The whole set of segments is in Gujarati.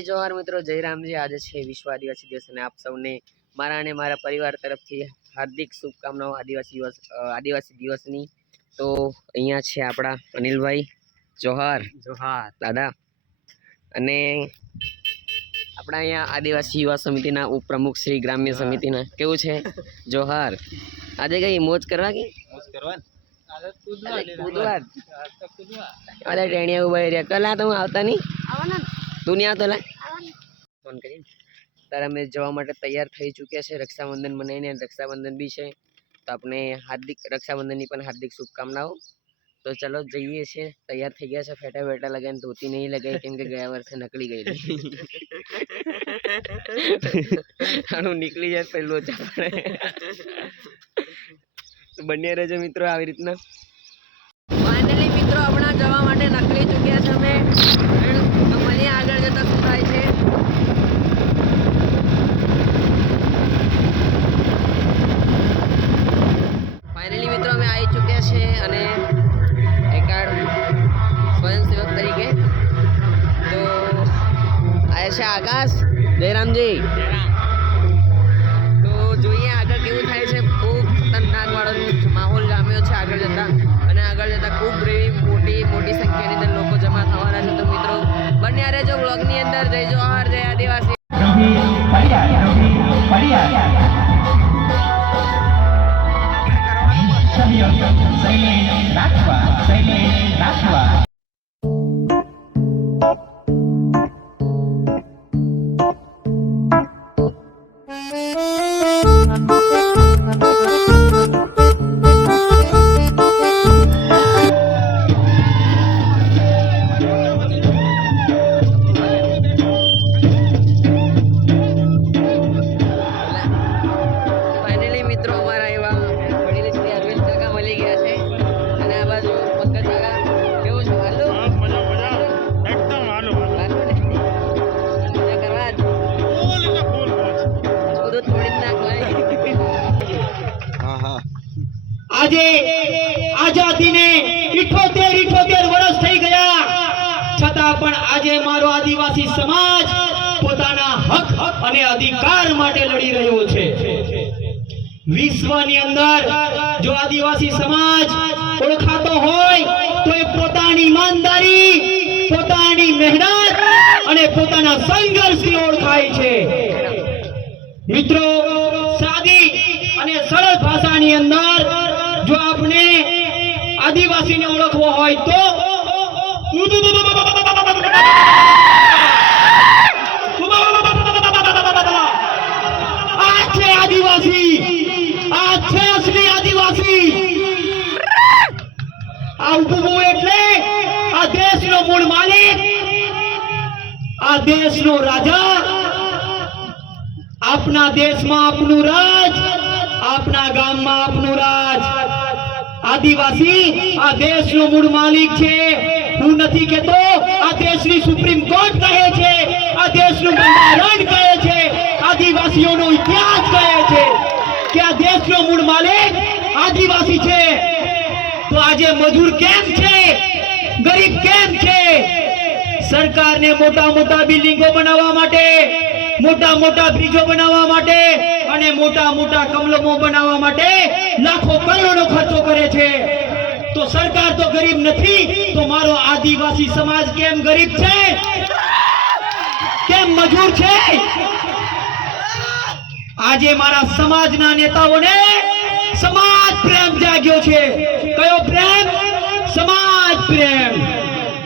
जय जोहार मित्रों, जय रामजी। आज है विश्व आदिवासी दिवस અને આપ સૌને મારા અને મારા પરિવાર તરફથી હાર્દિક શુભકામનાઓ આદિવાસી દિવસની। તો અહીંયા છે આપણા અનિલભાઈ। જોહાર જોહાર દાદા। અને આપણા અહીંયા આદિવાસી યુવા સમિતિના ઉપપ્રમુખ શ્રી ગ્રામ્ય સમિતિના કેવું છે? જોહાર। આજે કઈ મોજ કરવા કે મોજ કરવા કૂદવા અરે ટેણિયા ઉભા રહ્યા કલા તો આવતા નહીં આવવાના તું નહીં આવતો લા ફોન કરી તારા અમે જવા માટે તૈયાર થઈ ચૂક્યા છે। રક્ષાબંધન મનાઈને રક્ષાબંધન બી છે તો આપણે હાર્દિક રક્ષાબંધનની પણ હાર્દિક શુભકામનાઓ। તો ચલો જઈએ છીએ, તૈયાર થઈ ગયા છે। ફેટા ફેટા લગાવીને ધોતી નહીં લગાવી કેમ કે ગયા વર્ષે નકળી ગયેલી આનું નીકળી જાય પહેલો ચાલે તો બન્યા રહેજો મિત્રો આવી રીતના। ફાઇનલી મિત્રો આપણા જવા માટે નકળી ચૂક્યા છે અમે। તો મળીએ આગળ જતા શું થાય છે। ફાઇનલી મિત્રો અમે આવી ચૂક્યા છે અને એકાડ સ્વયંસેવક તરીકે તો આયા છે આકાશ। જયરામજી તો જોઈએ આગળ કેવું થાય છે। બહુ ખતરનાક વાળો માહોલ જામ્યો છે આગળ જતા અને આગળ જતા ખૂબ મોટી સંખ્યાની અંદર લોકો જમા થવાના છે। તો મિત્રો બન્યા રહેજો વ્લોગની અંદર। જય જોહાર, જય આદિવાસી। આજે આઝાદીને 78 વર્ષ થઈ ગયા છતાં પણ આજે મારો આદિવાસી સમાજ પોતાના હક અને અધિકાર માટે લડી રહ્યો છે। વિશ્વની અંદર જો આદિવાસી સમાજ ઓળખાતો હોય તો એ પોતાની ઈમાનદારી, પોતાની મહેનત અને પોતાના સંઘર્ષથી ઓળખાય છે। મિત્રો સાદી અને સરળ ભાષાની અંદર જો આપણે આદિવાસીને ઓળખવો હોય તો આ છે આદિવાસી, આ છે અસલી આદિવાસી। આ ઉભો એટલે આ દેશનો મૂળ માલિક, આ દેશનો રાજા। આપના દેશમાં આપનું રાજ, આપના ગામમાં આપનું રાજ। આદિવાસી આ દેશનો મૂળ માલિક છે। હું નથી કહેતો, આ દેશની સુપ્રીમ કોર્ટ કહે છે, આ દેશનું બંધારણ કહે છે, આદિવાસીઓનો ઇતિહાસ કહે છે કે આ દેશનો મૂળ માલિક આદિવાસી છે। તો આજે મજૂર કેમ છે, ગરીબ કેમ છે? સરકારને મોટા બિલ્ડિંગો બનાવવા માટે, મોટા બ્રિજો બનાવવા માટે અને મોટા કમલમો બનાવવા માટે લાખો કરોડો ખર્ચો કરે છે। તો સરકાર તો ગરીબ નથી, તો મારો આદિવાસી સમાજ કેમ ગરીબ છે, કેમ મજૂર છે? આજે મારા સમાજના નેતાઓને સમાજ પ્રેમ જાગ્યો છે। કયો પ્રેમ? સમાજ પ્રેમ।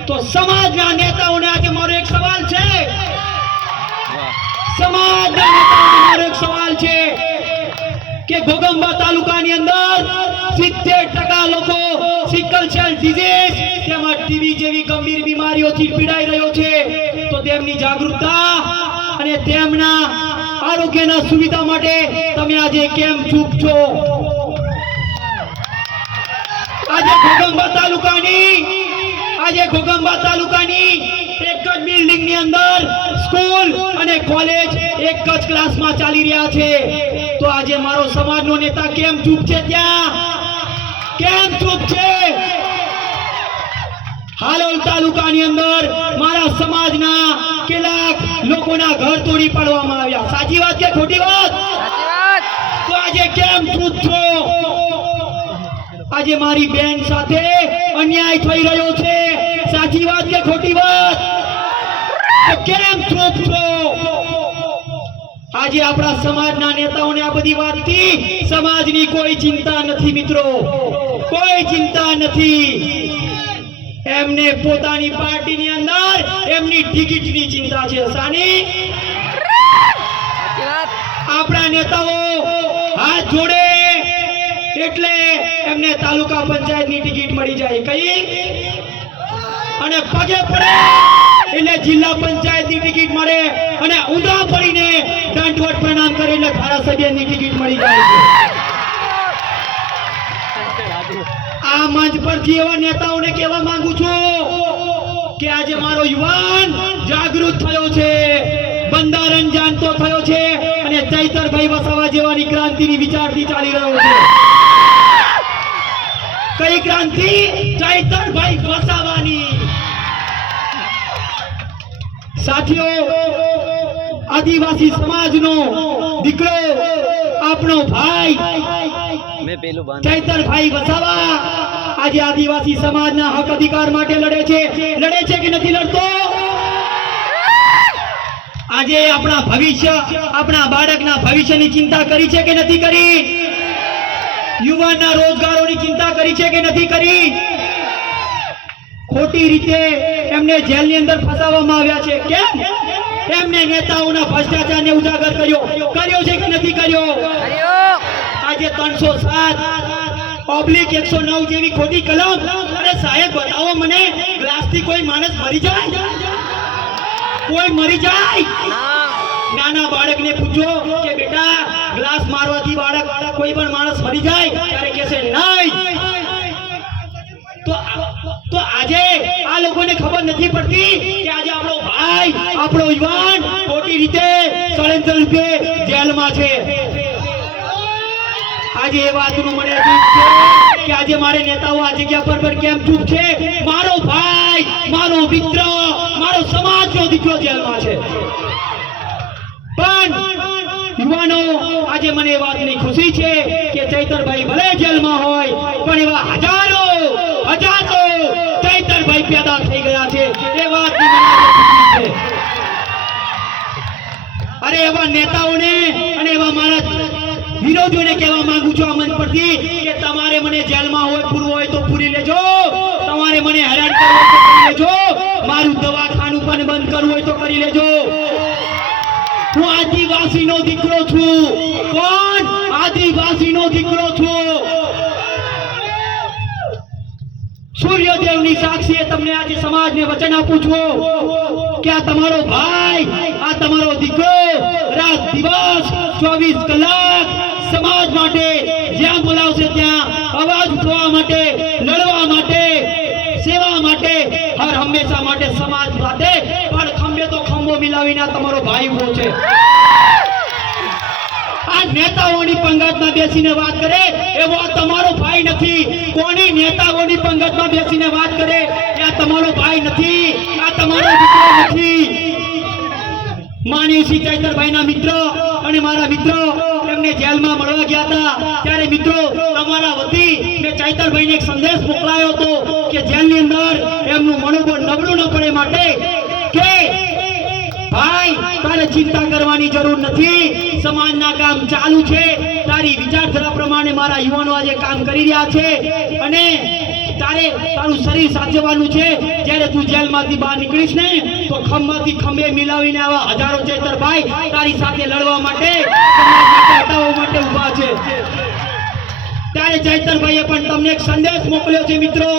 તો સમાજના નેતાઓને આજે મારો એક સવાલ છે, સમાજના નેતાઓને મારો એક સવાલ છે કે ઘોઘંબા તાલુકાની અંદર 70% લોકો સિકલ સેલ ડિઝીઝ તેમજ ટીબી જેવી ગંભીર બીમારીઓથી પીડાઈ રહ્યો છે। તો તેમની જાગૃતતા અને તેમના આરોગ્યના સુવિધા માટે તમે આજે કેમ ચૂપ છો? આજે ઘોઘંબા તાલુકાની એક જ બિલ્ડિંગની અંદર સ્કૂલ અને કોલેજ એક જ ક્લાસમાં ચાલી રહ્યા છે। તો આજે મારો સમાજનો નેતા કેમ ચૂપ છે? ત્યાં કેમ ચૂપ છે? હાલોલ તાલુકાની અંદર મારા સમાજના કેટલાક લોકોના ઘર તોડી પાડવામાં આવ્યા. સાચી વાત કે ખોટી વાત? સાચી વાત. તો આજે કેમ ચૂપ છો? આજે મારી બેન સાથે અન્યાય થઈ રહ્યો છે. સાચી વાત કે ખોટી વાત? તો કેમ ચૂપ છો? આજે આપણા સમાજના નેતાઓને આ બધી વાતથી સમાજની કોઈ ચિંતા નથી મિત્રો, કોઈ ચિંતા નથી. એમને પોતાની પાર્ટીની અંદર એમની ટિકિટની ચિંતા છે. સાની? સાચી વાત. આપણા નેતાઓ હાથ જોડે એટલે એમને તાલુકા પંચાયતની ટિકિટ મળી જાય. કઈ? અને પગે પડે એટલે જિલ્લા પંચાયતની ટિકિટ મળે, અને ઊંધા પડીને દંડવટ પ્રણામ કરે એટલે ધારાસભ્યની ટિકિટ મળી જાય છે. આ મંચ પરથી એવા નેતાઓને કહેવા માંગુ છું કે આજે મારો યુવાન જાગૃત થયો છે, બંધારણ જાણતો થયો છે, અને ચૈતરભાઈ વસાવા જેવાની ક્રાંતિની વિચારથી ચાલી રહ્યો છે. કઈ ક્રાંતિ? ચૈતરભાઈ વસાવાની. સાથીઓ, આદિવાસી સમાજનો દીકરો, આપણો ભાઈ ચૈતરભાઈ વસાવા આજે આદિવાસી સમાજના હક અધિકાર માટે લડે છે કે નથી લડતો? આજે આપણા ભવિષ્ય, આપણા બાળકના ભવિષ્યની ચિંતા કરી છે કે નથી કરી? યુવાનના રોજગારોની ચિંતા કરી છે કે નથી કરી? ખોટી રીતે એમને જેલની અંદર ફસાવવામાં આવ્યા છે. કેમ? એમને નેતાઓના ભ્રષ્ટાચારને ઉજાગર કર્યો છે કે નથી કર્યો? આજે 307/109 જેવી ખોટી કલમ. અરે સાહેબ બતાવો મને, ગ્લાસથી કોઈ માણસ મરી જાય? કોઈ મરી જાય? નાના બાળકને પૂછો કે બેટા ગ્લાસ મારવાથી બાળક કોઈ પણ માણસ મરી જાય? ત્યારે કહેશે નહીં. તો આજે આ લોકોને ખબર નથી પડતી કે આજે આપણો ભાઈ, આપણો યુવાન ખોટી રીતે ષડયંત્ર રૂપે જેલમાં છે. આજે એ વાતનું મને દુઃખ છે કે આજે મારે નેતાઓ આ જગ્યા પર કેમ ચૂપ છે? મારો ભાઈ, મારો મિત્ર, મારો સમાજનો દીકરો જેલમાં છે. પણ યુવાનો, આજે મને એ વાતની ખુશી છે કે ચૈતરભાઈ ભલે જેલમાં હોય પણ એવા હજારો ચૈતરભાઈ પેદા થઈ ગયા છે. એ વાતની મને ખુશી છે. અરે એવા નેતાઓને અને એવા મારા વિરોધીઓને કહેવા માંગુ છું આ મંચ પરથી કે તમારે મને જેલમાં હોય પૂરવું હોય તો પૂરી લેજો, તમારે મને હેરાન કરવું હોય તો કરી લેજો, મારું દવાખાનું પણ બંધ કરવું હોય તો કરી લેજો. હું આદિવાસીનો દીકરો છું. કોણ? આદિવાસીનો દીકરો છું. સૂર્યદેવની સાક્ષીએ તમને આજે સમાજને વચન આપું છું કે આ તમારો ભાઈ, આ તમારો દીકરો રાત દિવસ 24 કલાક સમાજ માટે જ્યાં બોલાવશે ત્યાં અવાજ ઉઠાવવા માટે, લડવા માટે, સેવા માટે, હર હંમેશા માટે સમાજ માટે પણ ખંભે તો ખંભો મિલાવીને તમારો ભાઈ ઉભો છે. આ નેતાઓની પંગતમાં બેસીને વાત કરે એવો તમારો ભાઈ નથી. કોની નેતાઓની પંગતમાં બેસીને વાત કરે એ તમારો ભાઈ નથી, આ તમારો દીકરો નથી. માનીવસિંહ ચૈતરભાઈના મિત્ર અને મારા મિત્રો એમને જેલમાં મળવા ગયા હતા ત્યારે મિત્રો તમારા વતી મેં ચૈતરભાઈને એક સંદેશ મોકલાયો હતો કે જેલની અંદર એમનું મનોબળ નબળું ન પડે માટે કે ભાઈ તારે ચિંતા કરવાની જરૂર નથી, સમાજના કામ ચાલુ છે. તારી વિચારધારા પ્રમાણે મારા યુવાનો આજે કામ કરી રહ્યા છે અને તારું શરીર સાચવવાનું છે. જ્યારે તું જેલમાંથી બહાર નીકળીશ ને તો ખંભાથી ખંભે મિલાવીને આવા હજારો ચૈતરભાઈ તારી સાથે લડવા માટે, સમાજ માટે, હટાવવા માટે ઊભા છે. ત્યારે ચૈતરભાઈએ પણ તમને એક સંદેશ મોકલ્યો છે મિત્રો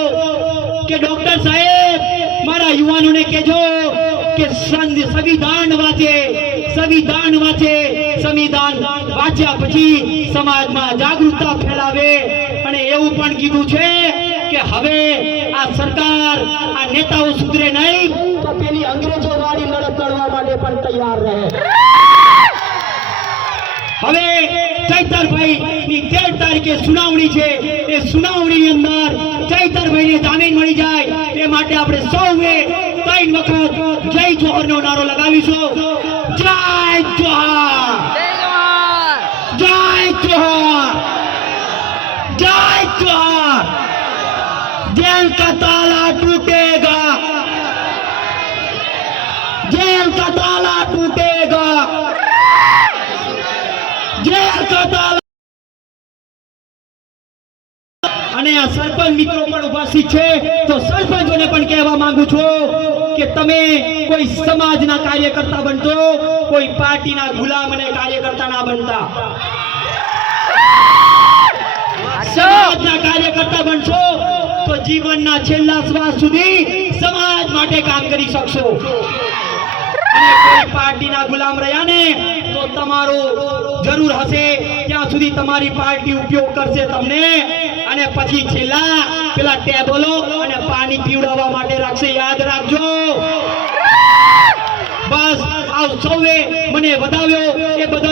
કે ડોક્ટર સાહેબ મારા યુવાનોને કહેજો કે સંવિધાન વાંચે, સંવિધાન વાંચ્યા પછી સમાજમાં જાગૃતતા ફેલાવે. અને એવું પણ કીધું છે કે હવે આ સરકાર, આ નેતાઓ સુધરે નહીં તો પેલી અંગ્રેજો વાળી લડત લડવા માટે પણ તૈયાર રહે. હવે ચૈતરભાઈ ની 13 તારીખે સુનાવણી છે. એ સુનાવણીની અંદર ચૈતરભાઈને જામીન મળી જાય એ માટે આપણે સૌએ ત્રણ વખત જય જોહરનો નારો લગાવીશું. જય જોહર, જય જોહર, जय जोहर. जेल का ताला टूटेगा, जेल का ताला टूटेगा, जेल का ताला. અને આ સરપંચ મિત્રો પણ ઉપસ્થિત છે, તો સરપંચોને પણ કહેવા માંગુ છું કે તમે કોઈ સમાજના કાર્યકર્તા બનતો, કોઈ પાર્ટીના ગુલામ અને કાર્યકર્તા ના બનતા. સમાજના કાર્યકર્તા બનશો તો જીવનના છેલ્લા શ્વાસ સુધી સમાજ માટે કામ કરી શકશો. અને કોઈ પાર્ટીના ગુલામ રહ્યા ને તો તમારો જરૂર હશે ત્યાં સુધી તમારી પાર્ટી ઉપયોગ કરશે તમને, અને પછી છેલ્લા પેલા ટેબલો અને પાણી પીવડાવવા માટે રાખશે. યાદ રાખજો. બસ આવ સૌએ મને વધાવ્યો એ બધા